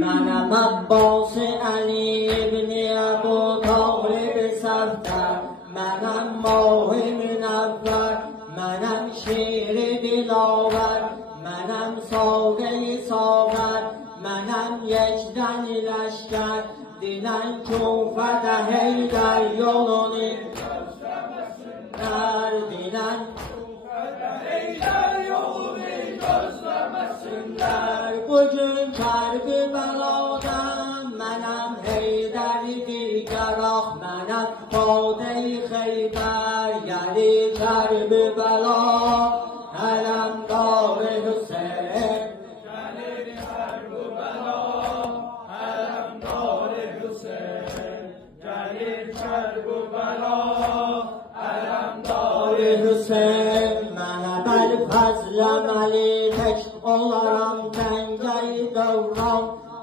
منم عباس علی ابن ابو طالب صفدر، منم ماه منور، منم شیر دلاور، منم ساقه ساغر، منم یجدن لشکر، دیدن چون فتح حیدر یولونی دیدن bugün Kerbeladan mənəm Heydəri digaraq, mənəm Xodey Xeybər, yəri Kərbela.